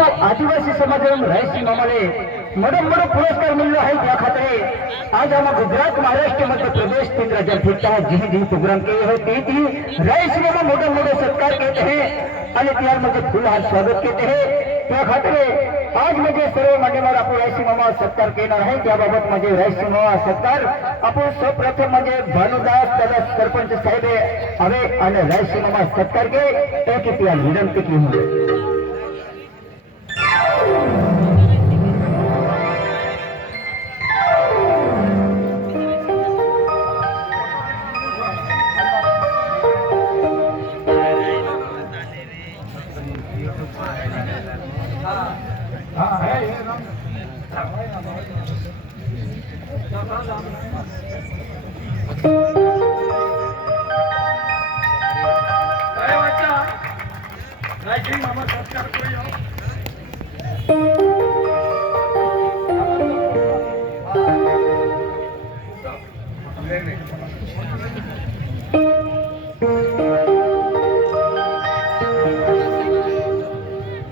आपको आदिवासी समाज रायसी मामाले मोठे मोठे पुरस्कार मिळले आहेत त्या खातिर आज हम गुजरात महाराष्ट्र मध्य प्रदेश 3 राज्य फिरता जिन प्रोग्राम किए हो ती रायसी मामा मोठे मोठे सत्कार कहते हैं आणि त्यार मध्ये फुलहार स्वागत कहते हैं त्या खातिर आज म्हणजे सर्व मान्यवर आपण रायसी मामा सत्कार केणार आहे त्याबाबत म्हणजे रायसी मामा सत्कार आपण सर्वप्रथम म्हणजे भानुदास दादा सरपंच साहेब हवे आणि रायसी मामा सत्कार के एक त्यार विनंती की हूं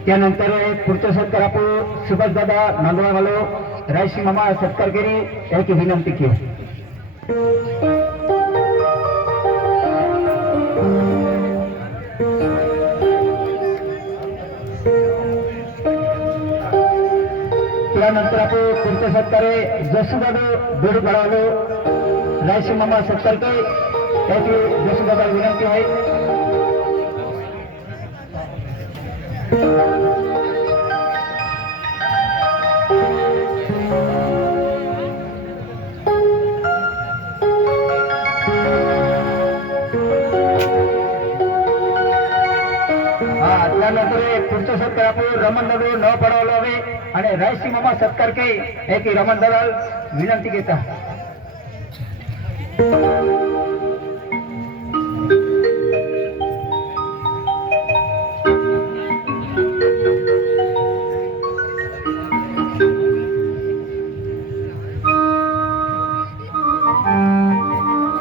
त्यानंतर पुढचा सत्कार आपण सुभाष दादा नांदवालो रायसी मामा सत्कार केली एक विनंती की त्यानंतर आपण पुढचा सत्कार जसुदादा बेडू पडावलो रायसी मामा सत्कार के एक जसुदादा विनंती आहे त्यानंतर पुढचा सत्कार आपण रमण दादा न पडावला हवे आणि रायसी मामा सत्कार के एक रमण दादा विनंती घेता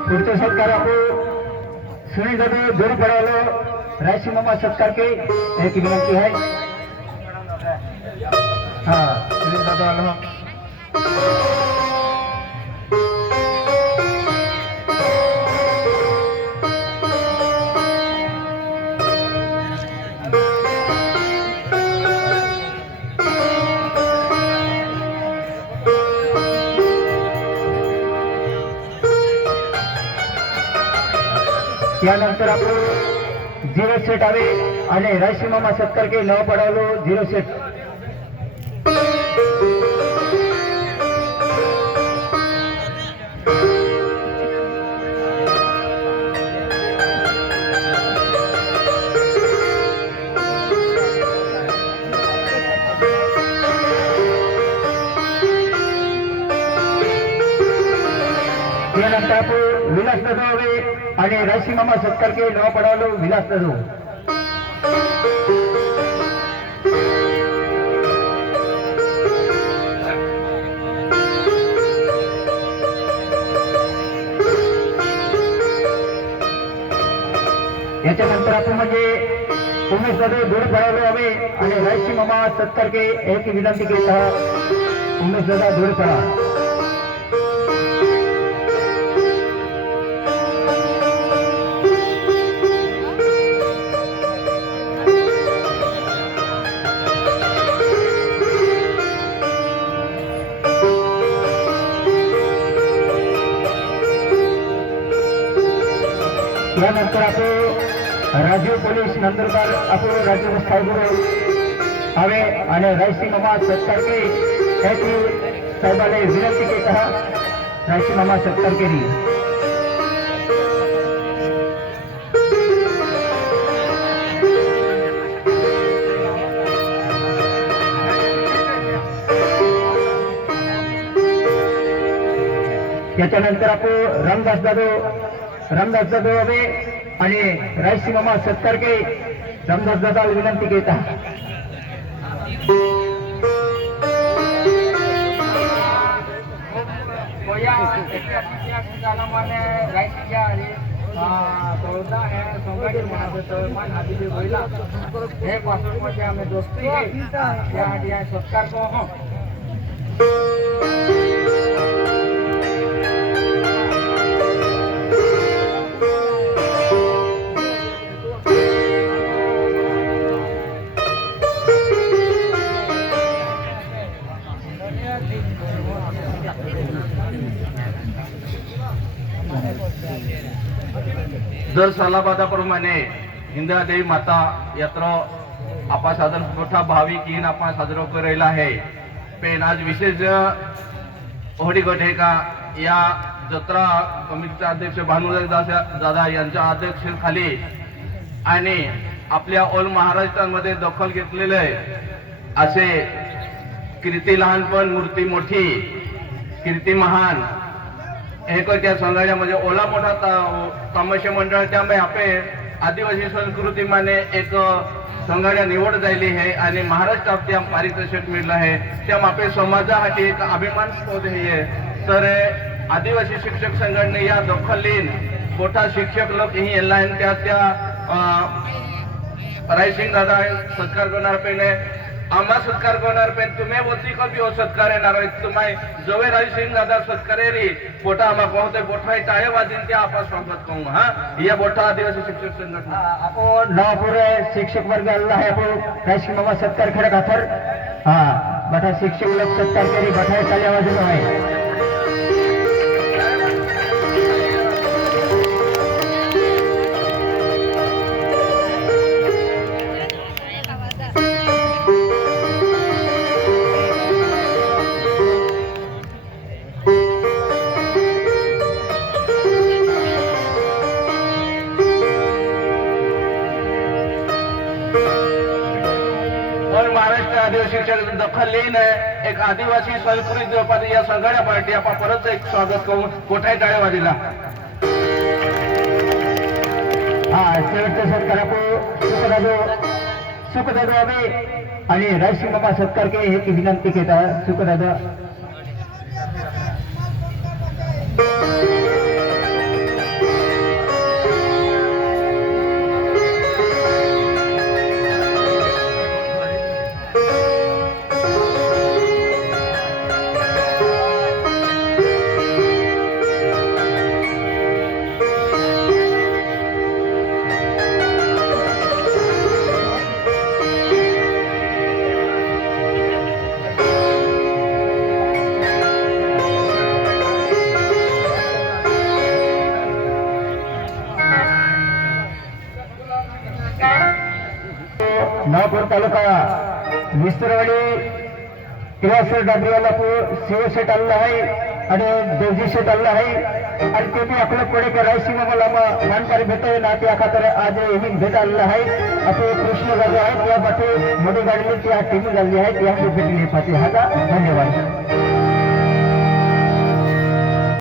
पुढचा सत्कार आपण सुनील दादा जोडी पडावलो रायसी मामा सत्कार के एक विनंती है हाँ सुनील दादा त्यानंतर आपण 0 सेट आवे आणि रायसी मामा सत्कार के नव पडावलो 0 सेट त्यानंतर आपण विलास दादा हवे आणि रायसी मामा सत्कार के नव पडावलो विलास दादा याच्यानंतर आपण म्हणजे उमेश दादा जोडी पडावलो हवे आणि रायसी मामा सत्कार के एक विनंती केली उमेश दादा जोडी पडा यानंतर आपण राजीव पोलीस नंदुरबार आपण राजीव साहेब हवे आणि रायसी मामा सत्कार के साहेबाला विनंती केली रायसी मामा सत्कार केली त्याच्यानंतर आपण रामदास दादा हवे आणि रायसी मामा सत्कार के रामदास दादा विनंती घेता तोडा है सोंगाडी म्हणाले तर मान आदिली होईला हे पासून मध्ये आम्ही दोस्ती या या सत्कार को हो दर सालाबादाप्रमाणे हिंदादेवी माता यात्रा आपण साधारण मोठा भाविक येऊन आपण साजरा करायला आहे पण आज विशेष होडी गट आहे का या जत्रा कमिटीचे अध्यक्ष भानुदास दादा यांच्या अध्यक्षतेखाली आणि आपल्या ऑल महाराष्ट्रामध्ये दखल घेतलेले असे कीर्ती लहानपण मूर्ती मोठी कीर्ती महान एक त्या संघामध्ये ओला मोठा तमाशे मंडळ त्यामुळे आपले आदिवासी संस्कृती माने एक संघाड्या निवड झाली आहे आणि महाराष्ट्रात त्या पारितोषिक मिळलं आहे त्या आपल्या समाजासाठी एक अभिमानास्पद आहे तर आदिवासी शिक्षक संघटने या दखलीन मोठा शिक्षक लोक ही येला त्या रायसिंग दादा सत्कार करणार पेने आम्हा सत्कार करणार पण तुम्ही बोलती कधी हो सत्कार येणार तुम्ही जवळ रायसिंग दादा सत्कार रे बोटा आम्हा कहते बोठा टाळे वाजून त्या आपण स्वागत करू हा या बोठा आदिवासी शिक्षक संघटना आपण नागपूर शिक्षक वर्ग अल्लाह है आपण रायसिंग मामा सत्कार खडा खातर हा बठा शिक्षक लोग सत्कार करी बठा टाळे वाजून आहे महाराष्ट्र आदिवासी शिक्षक दखल लेन एक आदिवासी संस्कृती जोपास या सगळ्या पार्टी आपण परत एक स्वागत करून कोठाय टाळेवादीला हा शेवटचा सत्कार आपण सुखदादा आवे आणि रायसिंग मामा सत्कार के हे की विनंती केता सुखदादा नागपूर तालुका विस्तरवाडी किरासर डाबरीवाला शिवशेट आलेला आहे आणि देवजी शेट आलेला आहे आणि ते बी आपलं पुढे रायसी मामाला मानकारी भेटावे ना त्या खातर आज ही भेट आलेला आहे आपले कृष्ण गाव आहे त्या बाटे मोठी गाडी त्या टीम झाली आहे त्या भेटली पाठी हाता धन्यवाद.